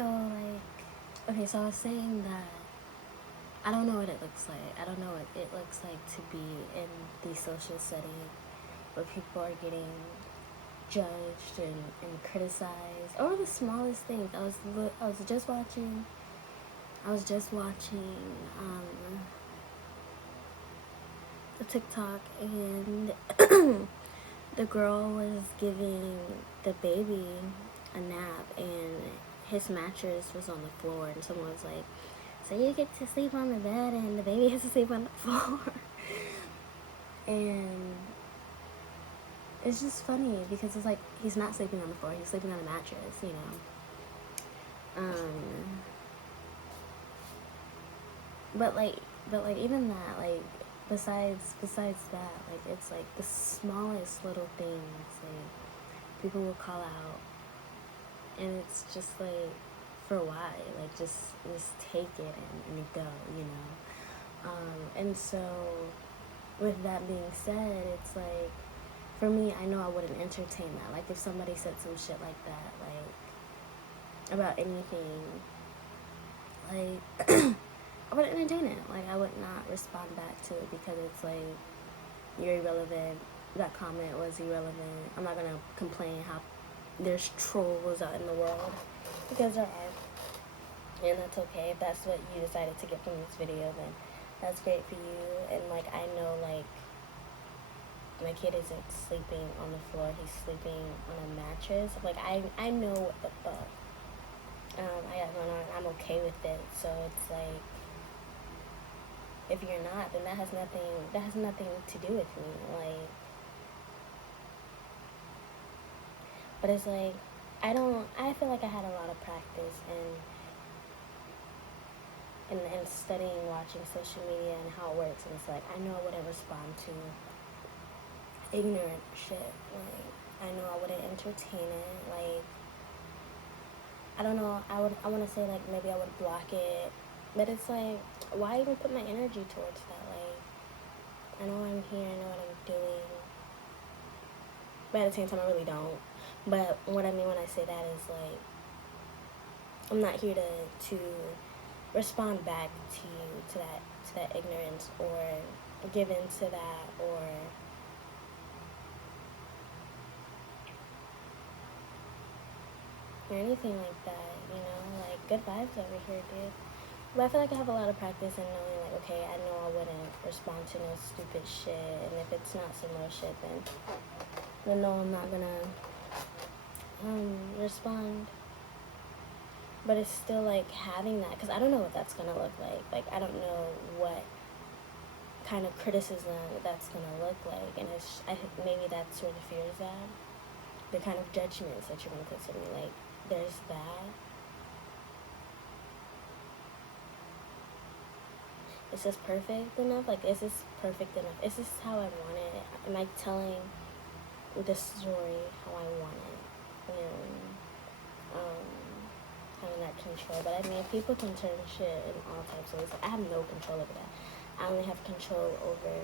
So, like, okay, so I was saying that I don't know what it looks like. I don't know what it looks like to be in the social setting where people are getting judged and criticized over the smallest things. I was just watching a TikTok, and the girl was giving the baby a nap, and his mattress was on the floor, and someone was like, so you get to sleep on the bed and the baby has to sleep on the floor. And it's just funny because it's like he's not sleeping on the floor, he's sleeping on a mattress, you know. But like even that, like besides that, like it's like the smallest little things like people will call out, and it's just like, for why? Like just take it and go, you know. And so with that being said, it's like, for me, I know I wouldn't entertain that. Like if somebody said some shit like that, like about anything, like I wouldn't entertain it. Like I would not respond back to it because it's like, you're irrelevant. That comment was irrelevant. I'm not gonna complain how there's trolls out in the world, because there are, and that's okay. If that's what you decided to get from this video, then that's great for you. And like I know, like my kid isn't sleeping on the floor, he's sleeping on a mattress. Like I know what the fuck I got going on. I'm okay with it. So it's like, if you're not, then that has nothing to do with me. Like, but it's like, I feel like I had a lot of practice in studying, watching social media and how it works, and it's like, I know I wouldn't respond to ignorant shit. Like, I know I wouldn't entertain it. Like, I don't know, I want to say, like, maybe I would block it, but it's like, why even put my energy towards that? Like, I know I'm here, I know what I'm doing, but at the same time, I really don't. But what I mean when I say that is, like, I'm not here to respond back to you, to that ignorance, or give in to that, or anything like that, you know. Like, good vibes over here, dude. But I feel like I have a lot of practice in knowing, like, okay, I know I wouldn't respond to no stupid shit, and if it's not some real shit, then no, I'm not gonna respond. But it's still like having that, because I don't know what that's gonna look like. Like, I don't know what kind of criticism that's gonna look like, and I think maybe that's where the fear is at. The kind of judgments that you're gonna put on me, like, there's that. Is this perfect enough? Like, is this perfect enough? Is this how I want it? Am I telling the story how I want it? Having that control. But I mean, people can turn shit in all types of ways. I have no control over that. I only have control over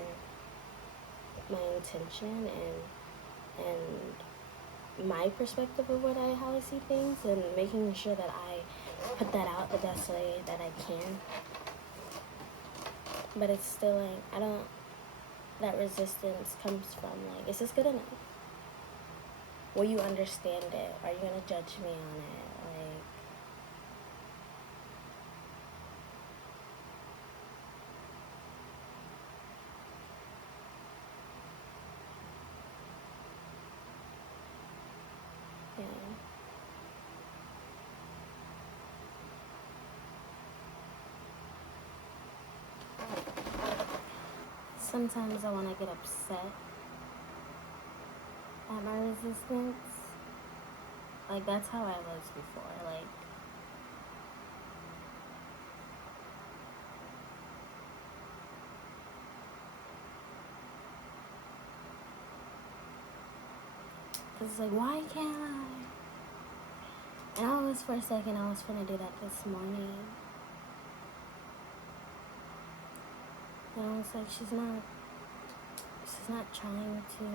my intention and my perspective of how I see things, and making sure that I put that out the best way that I can. But it's still like, that resistance comes from, like, is this good enough? Will you understand it? Are you gonna judge me on it? Like, yeah. Sometimes I want to get upset at my resistance. Like, that's how I was before. Like, cause it's like, why can't I? And for a second, I was gonna do that this morning. And I was like, she's not trying to.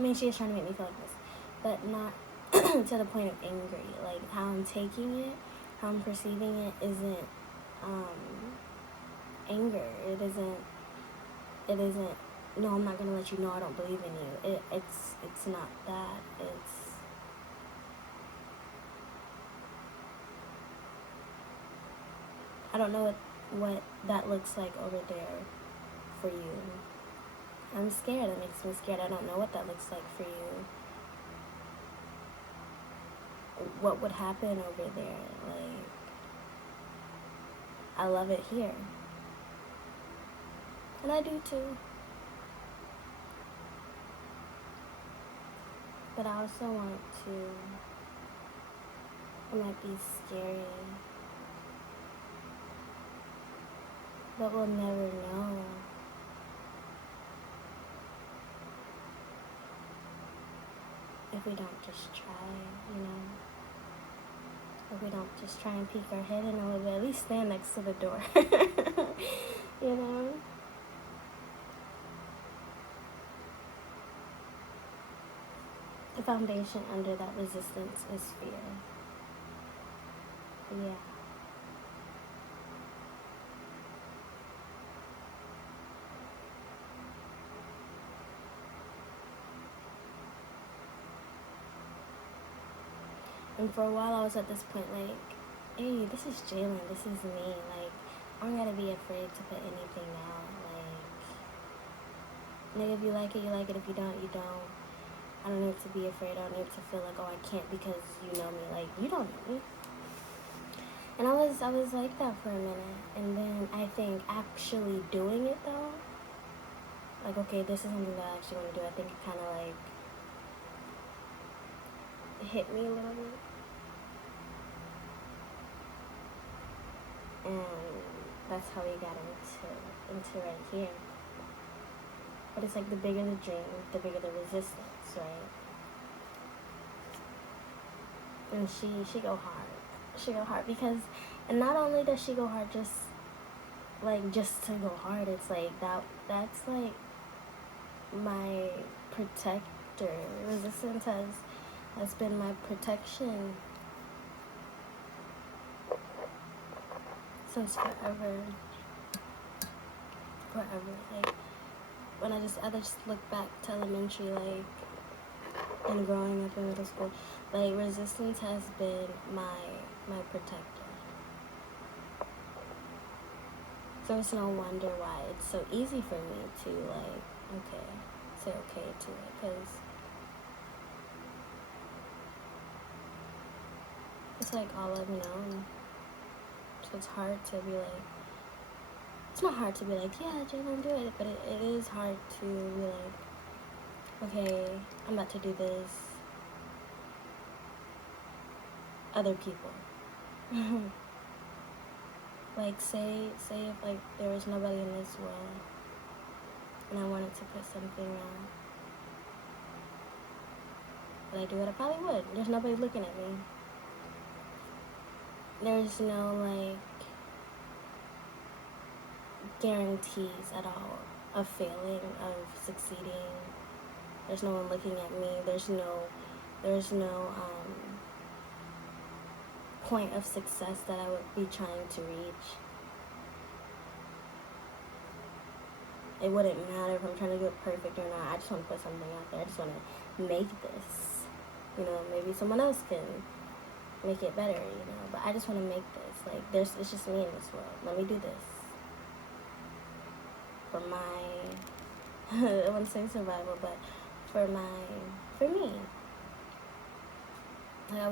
I mean, she is trying to make me feel like this, but not to the point of angry. Like, how I'm taking it, how I'm perceiving it isn't anger. It isn't, no, I'm not gonna let you know I don't believe in you. It's not that. I don't know what that looks like over there for you. I'm scared. It makes me scared. I don't know what that looks like for you. What would happen over there? Like, I love it here. And I do too. But I also want to, it might be scary, but we'll never know. If we don't just try, you know? If we don't just try and peek our head in a little bit, at least stand next to the door. You know? The foundation under that resistance is fear. Yeah. And for a while I was at this point like, hey, this is Jaelin, this is me. Like, I don't gotta be afraid to put anything out. Like, nigga, if you like it, you like it. If you don't, you don't. I don't need to be afraid. I don't need to feel like, oh, I can't because you know me. Like, you don't know me. And I was like that for a minute. And then I think actually doing it though, like, okay, this is something that I actually want to do. I think it kind of like hit me a little bit. And that's how we got into right here. But it's like the bigger the dream, the bigger the resistance, right? And she go hard. She go hard because, and not only does she go hard just to go hard, it's like that's like my protector. Resistance has been my protection since forever. Like, when I just look back to elementary, like, and growing up in middle school, like, resistance has been my protector. So it's no wonder why it's so easy for me to, like, say okay to it, because it's like all I've known. So it's hard to be like, it's not hard to be like, yeah, Jaelin, do it, but it is hard to be like, okay, I'm about to do this. Other people. Like, say if, like, there was nobody in this world and I wanted to put something on, would I do it? I probably would. There's nobody looking at me. There's no, like, guarantees at all of failing, of succeeding. There's no one looking at me. There's no point of success that I would be trying to reach. It wouldn't matter if I'm trying to do it perfect or not. I just want to put something out there. I just want to make this. You know, maybe someone else can make it better, you know. But I just want to make this. Like, it's just me in this world. Let me do this. For my, I wouldn't say survival, but for me. Like, I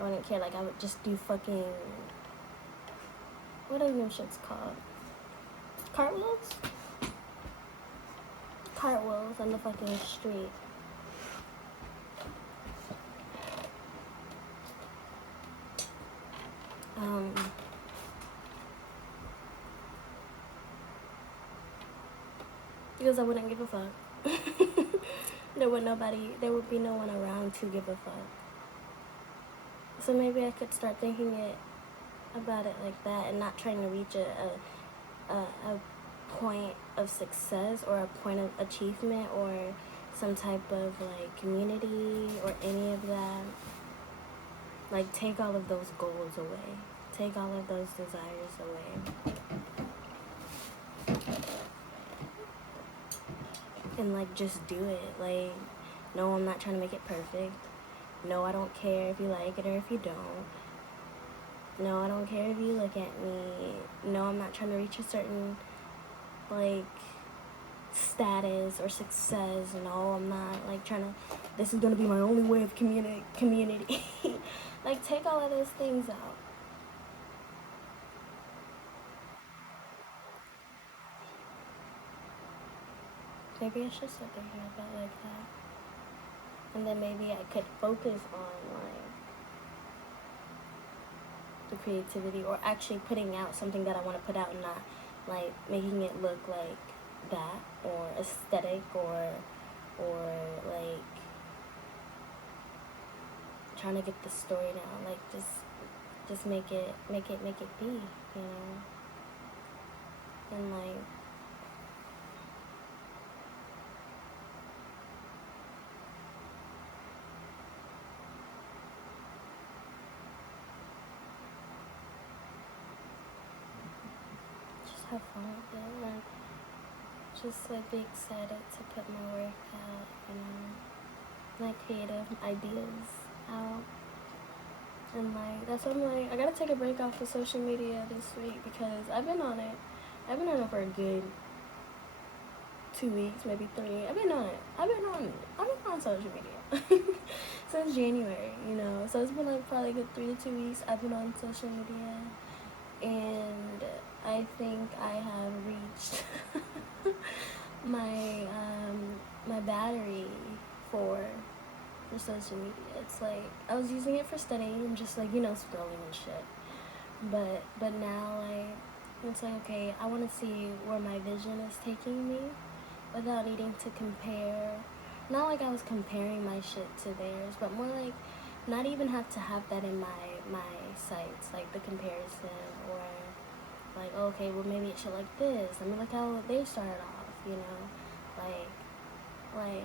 wouldn't care. Like, I would just do fucking, what are them shits called? Cartwheels? Cartwheels on the fucking street. Because I wouldn't give a fuck. There would be no one around to give a fuck. So maybe I could start thinking about it like that and not trying to reach a point of success or a point of achievement or some type of like community or any of that. Like, take all of those goals away. Take all of those desires away. And like, just do it. Like, no, I'm not trying to make it perfect. No, I don't care if you like it or if you don't. No, I don't care if you look at me. No, I'm not trying to reach a certain, like, status or success. No, I'm not, like, trying to, this is going to be my only way of community. Like, take all of those things out. Maybe I should sit there here about like that. And then maybe I could focus on, like, the creativity or actually putting out something that I want to put out and not, like, making it look like that or aesthetic or like, trying to get the story down. Like, just make it be, you know? And, like, just have fun with it. Like, just, like, be excited to put my work out, you know? My creative ideas out. And, like, that's what I'm like, I gotta take a break off of social media this week because I've been on it. I've been on it for a good 2 weeks, maybe 3. I've been on social media since January, you know. So it's been like probably a good 3 to 2 weeks. I've been on social media, and I think I have reached my my battery for social media. It's like I was using it for studying and just, like, you know, scrolling and shit. But now, like, it's like, okay, I want to see where my vision is taking me without needing to compare. Not like I was comparing my shit to theirs, but more like not even have to have that in my sights, like the comparison, or like, okay, well, maybe it should like this. I mean, look how they started off, you know, like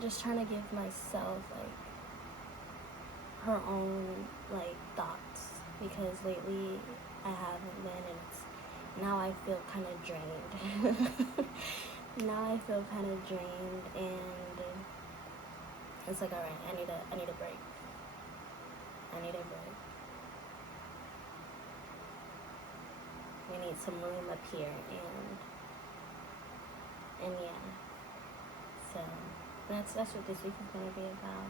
just trying to give myself, like, her own, like, thoughts, because lately I haven't been, and now I feel kind of drained. Now I feel kind of drained, and it's like, all right, I need a break. I need a break. We need some room up here, and yeah. So that's what this week is gonna be about.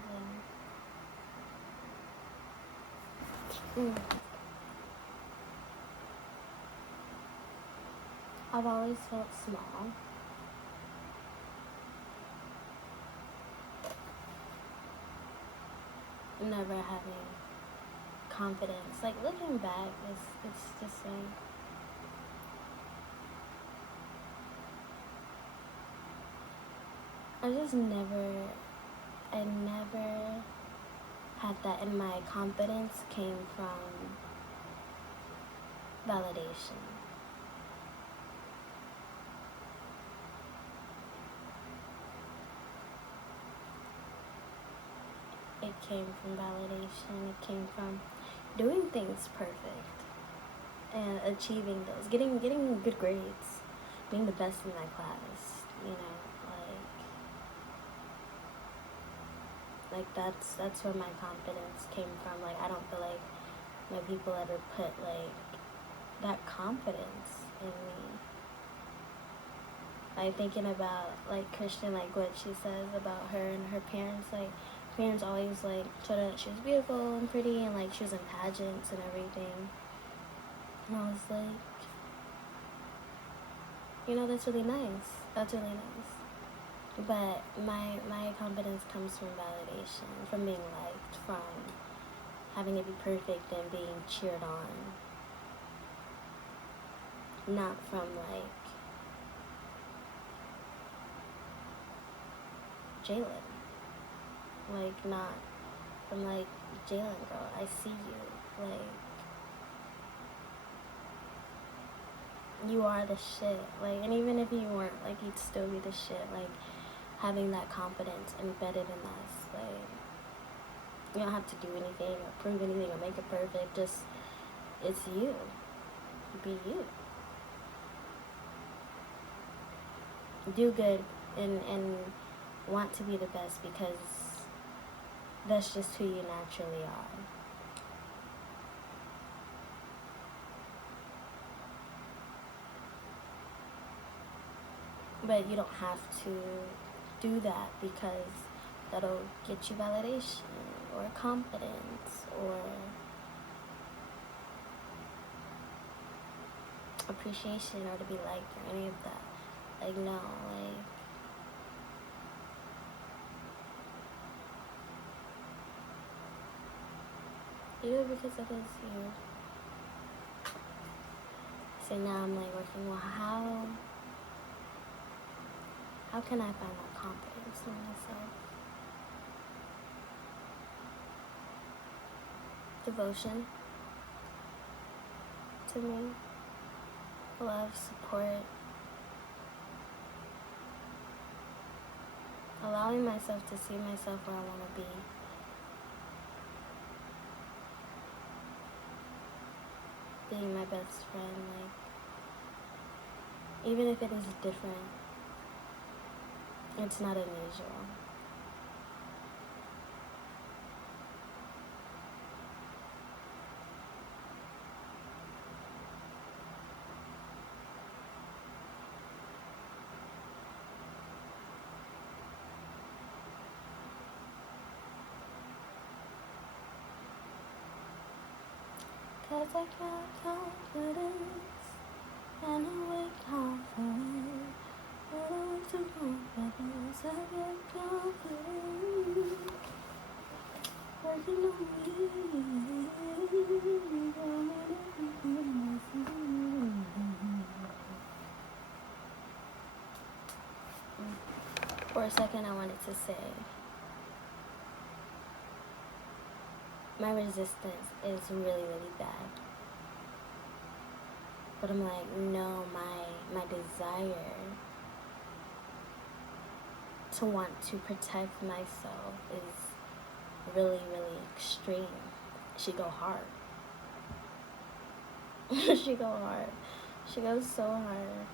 I've always felt small. Never having confidence. Like, looking back, it's just like, I never had that, and my confidence came from validation. It came from validation. It came from doing things perfect and achieving those, getting good grades, being the best in my class, you know, like that's where my confidence came from. Like, I don't feel like my people ever put, like, that confidence in me. Like, thinking about, like, Christian, like, what she says about her and her parents, like, parents always, like, told her that she was beautiful and pretty, and, like, she was in pageants and everything. And I was like, you know, that's really nice. That's really nice. But my confidence comes from validation, from being liked, from having it be perfect and being cheered on. Not from, like, Jaelin. Like, not from, like, Jaelin, girl, I see you. Like, you are the shit. Like, and even if you weren't, like, you'd still be the shit. Like, having that confidence embedded in us. Like, you don't have to do anything or prove anything or make it perfect. Just, it's you. Be you. Do good and want to be the best because that's just who you naturally are. But you don't have to do that because that'll get you validation or confidence or appreciation or to be liked or any of that. Like, no, like, you do it because it is you. So now I'm like working, well, how can I find that confidence in myself? Devotion to me, love, support, allowing myself to see myself where I want to be. Being my best friend, like, even if it is different, it's not unusual. Cause I got confidence, and I with confidence. To confidence, I got confidence. Working on me. For a second, I wanted to say, my resistance is really, really bad. But I'm like, no, my desire to want to protect myself is really, really extreme. She go hard. She go hard. She goes so hard.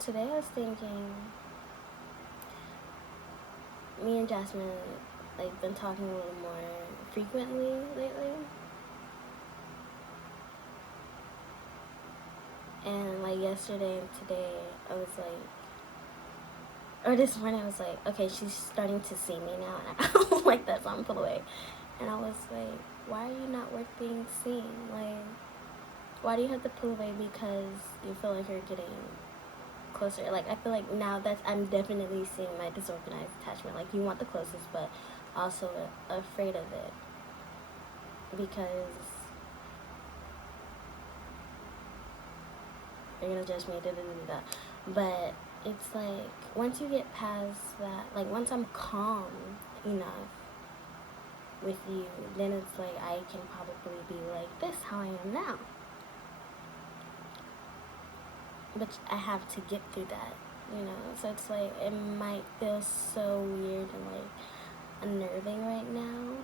Today I was thinking, me and Jasmine, like, been talking a little more frequently lately. And, like, yesterday and today, I was like, or this morning I was like, okay, she's starting to see me now, and I don't like that, so I'm pull away. And I was like, why are you not worth being seen? Like, why do you have to pull away because you feel like you're getting closer? Like, I feel like now that I'm definitely seeing my disorganized attachment. Like, you want the closest, but also afraid of it because you're gonna judge me, But it's like, once you get past that, like, once I'm calm enough with you, then it's like I can probably be like this, how I am now. But I have to get through that, you know? So it's like, it might feel so weird and, like, unnerving right now.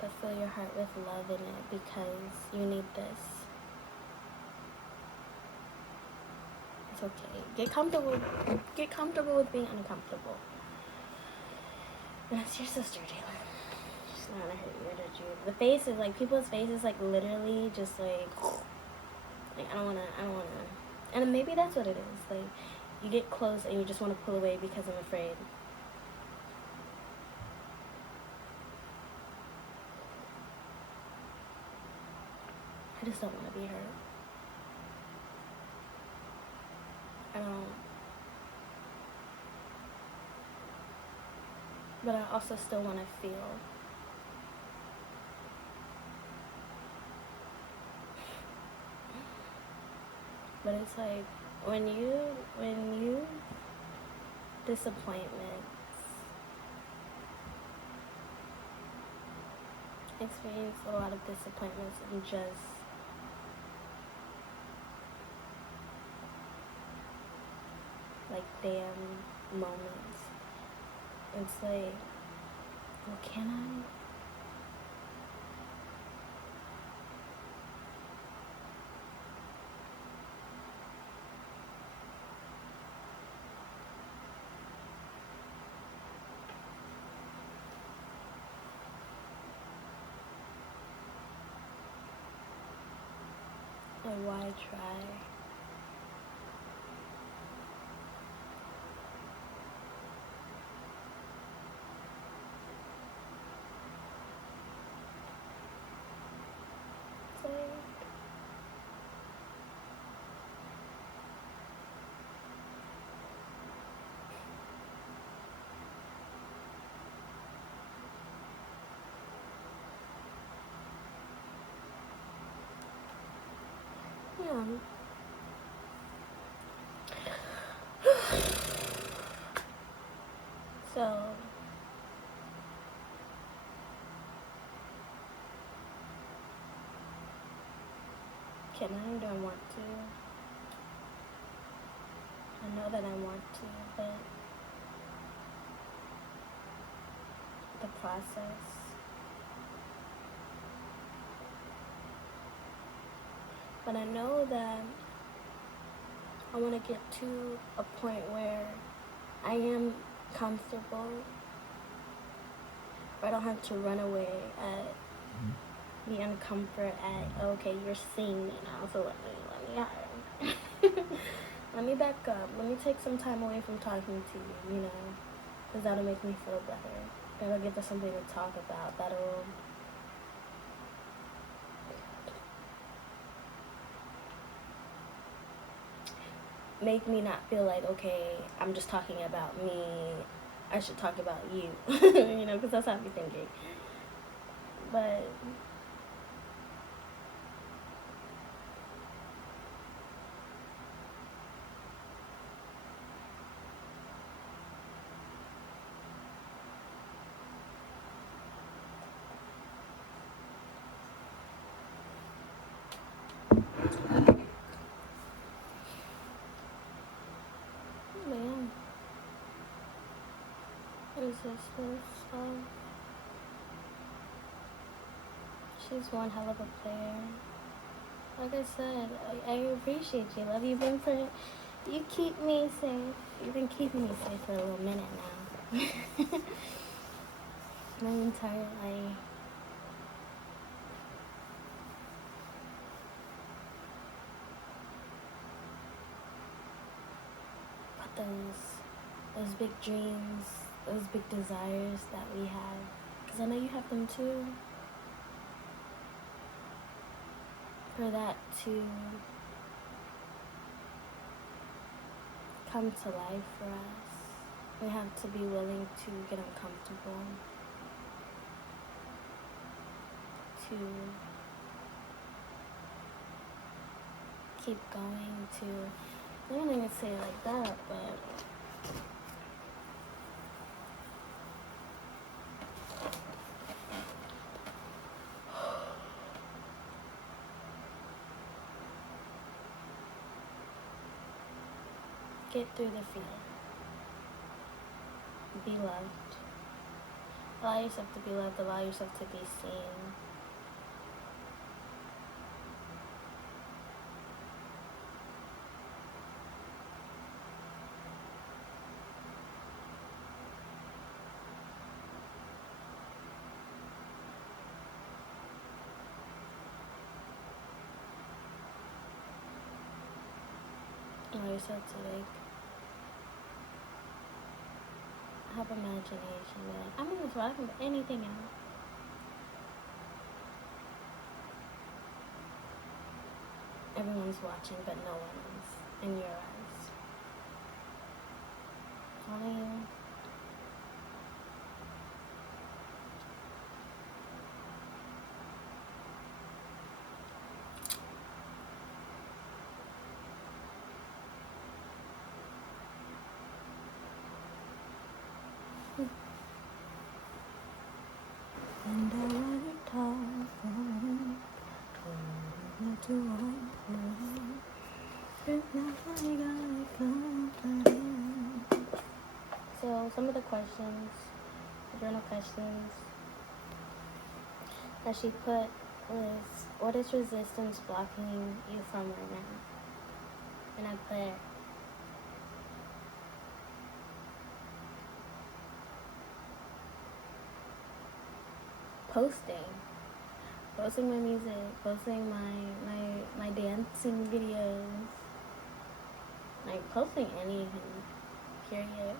But fill your heart with love in it because you need this. It's okay. Get comfortable with being uncomfortable. That's your sister, Jaelin. She's not gonna hurt you or judge you. The face is like, people's faces, like, literally just like I don't wanna. And maybe that's what it is. Like, you get close and you just want to pull away because I'm afraid. I just don't want to be hurt. I don't. But I also still want to feel. But it's like, when you disappointments, experience a lot of disappointments and just like damn moments. It's like, well, can I? Like, why try? It's like, yeah. So, can I? Do I want to? I know that I want to, but the process. But I know that I want to get to a point where I am comfortable, where I don't have to run away at the uncomfort at, okay, you're seeing me now, so let me hide. Let me back up. Let me take some time away from talking to you, you know, because that'll make me feel better. That'll give us something to talk about. That'll make me not feel like, okay, I'm just talking about me. I should talk about you, you know, because that's how I be thinking. But man, she's one hell of a player. Like I said, I appreciate you, love. You keep me safe. You've been keeping me safe for a little minute now. My entire life. But those big dreams, those big desires that we have, because I know you have them too. For that to come to life for us, we have to be willing to get uncomfortable, to keep going, I don't even say it like that, but get through the fear. Be loved. Allow yourself to be loved. Allow yourself to be seen. Allow yourself to have imagination. I'm in this world, I can put anything out. Everyone's watching, but no one is in your eyes. Only you. some of the questions, the journal questions that she put was, what is resistance blocking you from right now? And I put, posting my music, posting my dancing videos, like posting anything, period.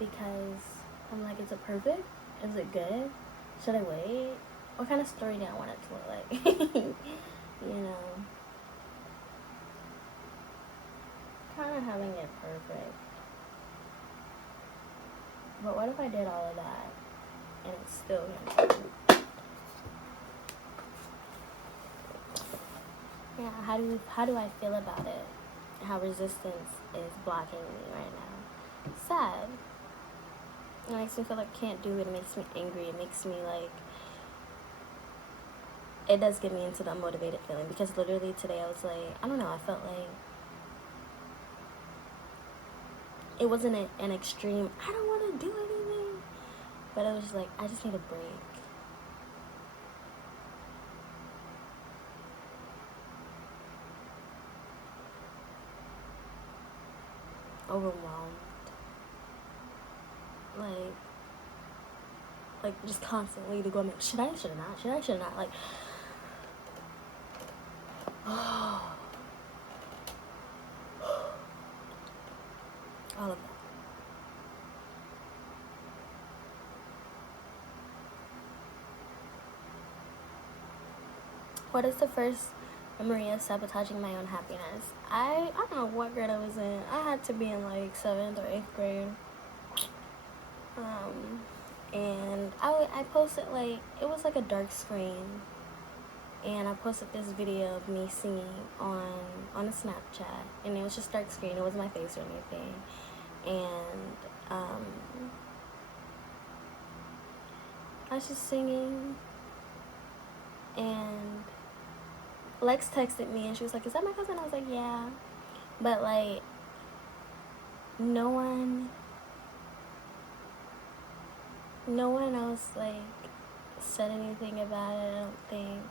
Because I'm like, is it perfect? Is it good? Should I wait? What kind of story do I want it to look like? You know, kind of having it perfect. But what if I did all of that and it's still gonna be? Yeah, how do I feel about it? How resistance is blocking me right now? Sad. It makes me feel like I can't do it. It makes me angry. It makes me like, it does get me into the unmotivated feeling, because literally today I was like, I don't know, I felt like it wasn't an extreme, I don't want to do anything, but it was just like, I just need a break. Overwhelmed. Like just constantly to go, like, should I not, like, all of that. What is the first memory of sabotaging my own happiness? I don't know what grade I was in. I had to be in like 7th or 8th grade. And I posted, like, it was like a dark screen, and I posted this video of me singing on a Snapchat, and it was just dark screen. It wasn't my face or anything, and I was just singing, and Lex texted me, and she was like, "Is that my cousin?" I was like, "Yeah," but like no one else like said anything about it. I don't think.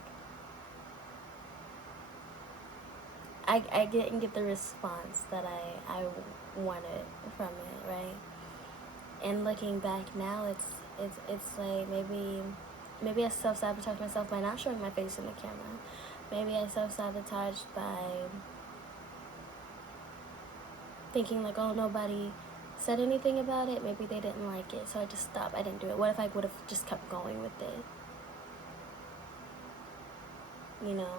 I didn't get the response that I wanted from it, right? And looking back now, it's like maybe I self-sabotaged myself by not showing my face in the camera. Maybe I self-sabotaged by thinking like, oh, nobody said anything about it. Maybe they didn't like it, so I just stopped. I didn't do it. What if I would have just kept going with it? You know,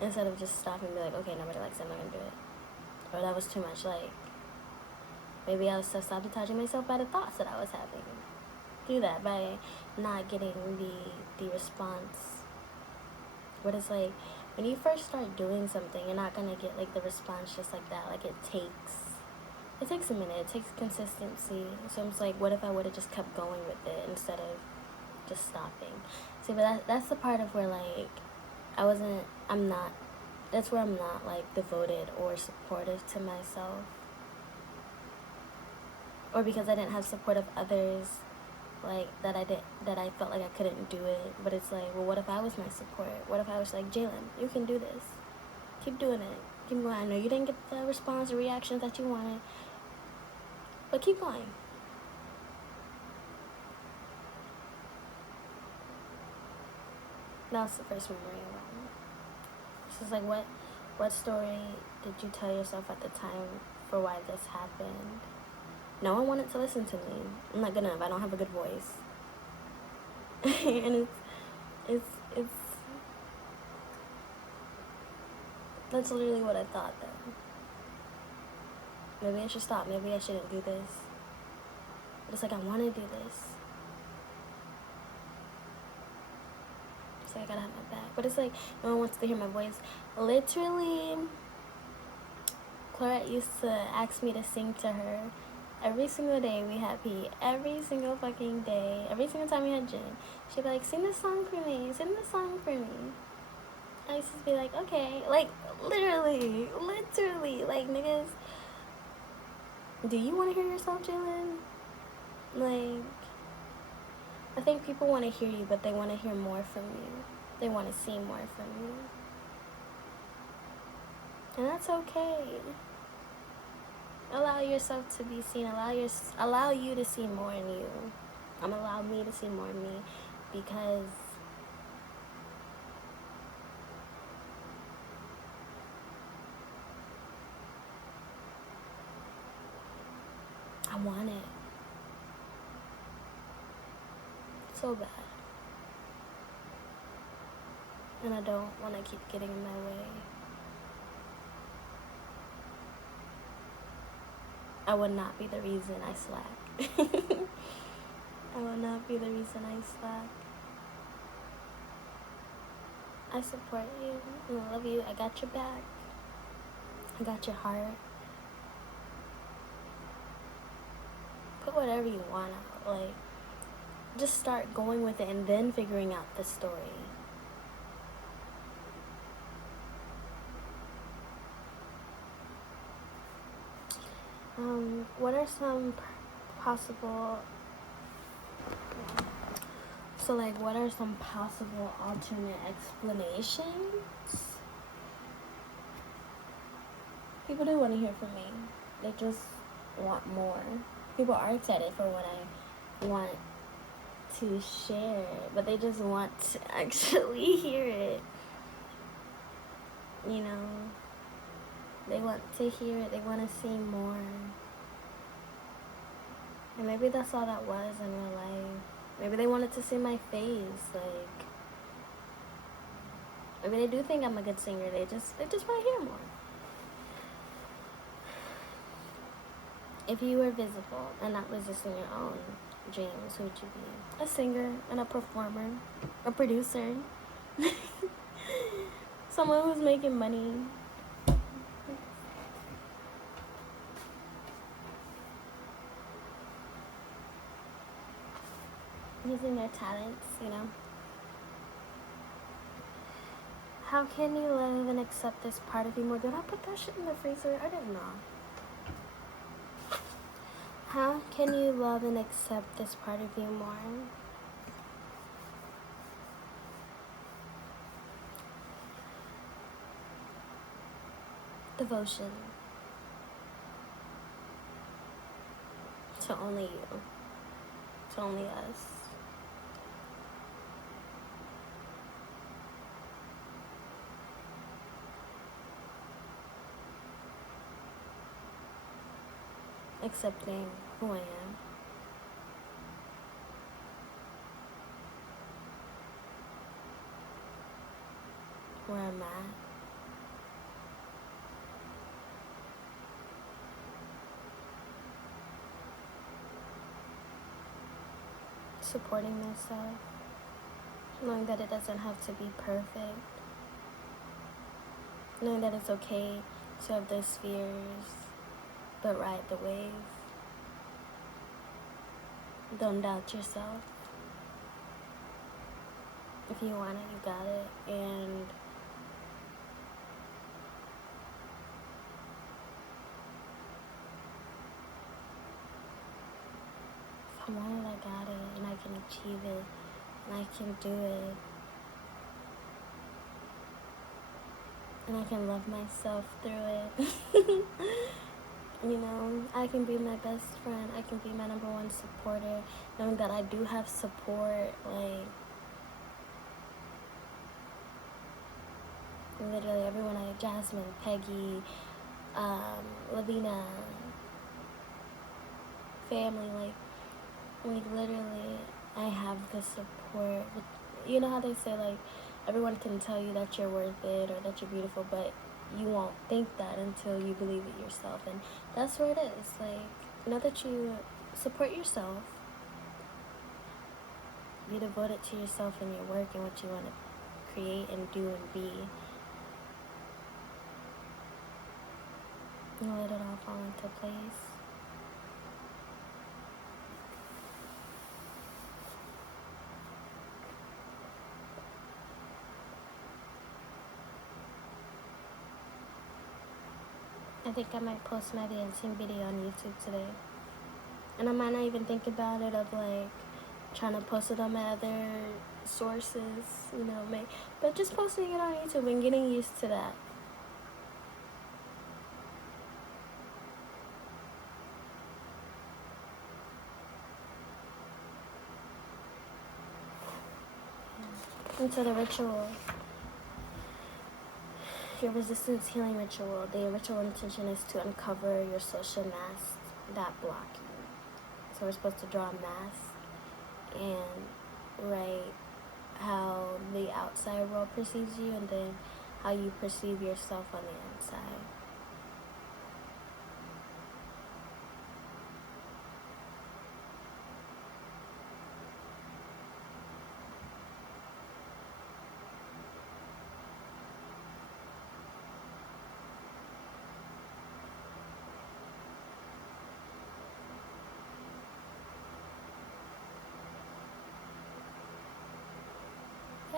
instead of just stopping and be like, okay, nobody likes it, I'm not gonna do it. Or that was too much. Like, maybe I was self-sabotaging myself by the thoughts that I was having. Do that by not getting the response. But it's like, when you first start doing something, you're not gonna get like the response just like that. Like, it takes a minute. It takes consistency. So I'm just like, what if I would have just kept going with it instead of just stopping? See, but that's the part of where like that's where I'm not like devoted or supportive to myself, or because I didn't have support of others, like that I felt like I couldn't do it. But it's like, well, what if I was my support? What if I was like, Jaelin, you can do this, keep doing it, keep going. I know you didn't get the response or reactions that you wanted, but keep going. That's the first memory of it. This is like, what story did you tell yourself at the time for why this happened? No one wanted to listen to me. I'm not good enough. I don't have a good voice. And it's that's literally what I thought then. Maybe I should stop. Maybe I shouldn't do this. But it's like, I want to do this. So I gotta have my back. But it's like, no one wants to hear my voice. Literally, Clarette used to ask me to sing to her every single day we had Pete. Every single fucking day. Every single time we had gin. She'd be like, sing this song for me. Sing this song for me. I used to be like, okay. Like, literally. Like, niggas, do you want to hear yourself, Jaelin? think people want to hear you, but they want to hear more from you. They want to see more from you. And that's okay. Allow yourself to be seen. Allow you to see more in you. Allow me to see more in me, because I want it so bad. And I don't want to keep getting in my way. I would not be the reason I slack. I will not be the reason I slack. I support you. I love you. I got your back. I got your heart. Put whatever you want out. Like, just start going with it and then figuring out the story. What are some possible... So, like, what are some possible alternate explanations? People do want to hear from me. They just want more. People are excited for what I want to share, but they just want to actually hear it. You know? They want to hear it. They want to see more. And maybe that's all that was in real life. Maybe they wanted to see my face. Like, maybe they do think I'm a good singer. They just want to hear more. If you were visible and not resisting your own dreams, who would you be? A singer and a performer, a producer, someone who's making money. Using their talents, you know. How can you live and accept this part of you more? Did I put that shit in the freezer? I didn't know. How can you love and accept this part of you more? Devotion to only you, to only us. Accepting who I am. Where I'm at. Supporting myself. Knowing that it doesn't have to be perfect. Knowing that it's okay to have those fears, but ride the wave. Don't doubt yourself. If you want it, you got it. And if I want it, I got it. And I can achieve it. And I can do it. And I can love myself through it. You know, I can be my best friend. I can be my number one supporter. Knowing that I do have support, like, literally everyone, like Jasmine, Peggy, Lavina, family, like literally, I have the support. You know how they say, like, everyone can tell you that you're worth it or that you're beautiful, but you won't think that until you believe it yourself. And that's where it is. Like, know that you support yourself. Be devoted to yourself and your work and what you want to create and do and be. And let it all fall into place. I think I might post my dancing video on YouTube today. And I might not even think about it of like trying to post it on my other sources, but just posting it on YouTube and getting used to that. Into the ritual. Your resistance healing ritual. The ritual intention is to uncover your social masks that block you. So we're supposed to draw a mask and write how the outside world perceives you and then how you perceive yourself on the inside.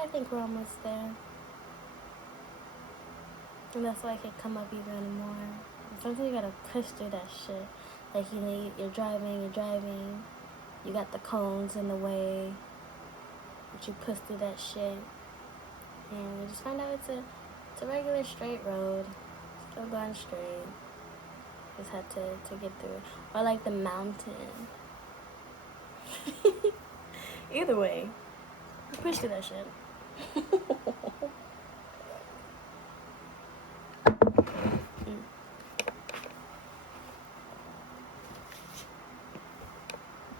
I think we're almost there. And that's why I can come up even more. Sometimes you gotta push through that shit. Like, you're driving, you got the cones in the way, but you push through that shit. And you just find out it's a regular straight road. Still going straight. Just had to get through it. Or like the mountain. Either way, push through that shit.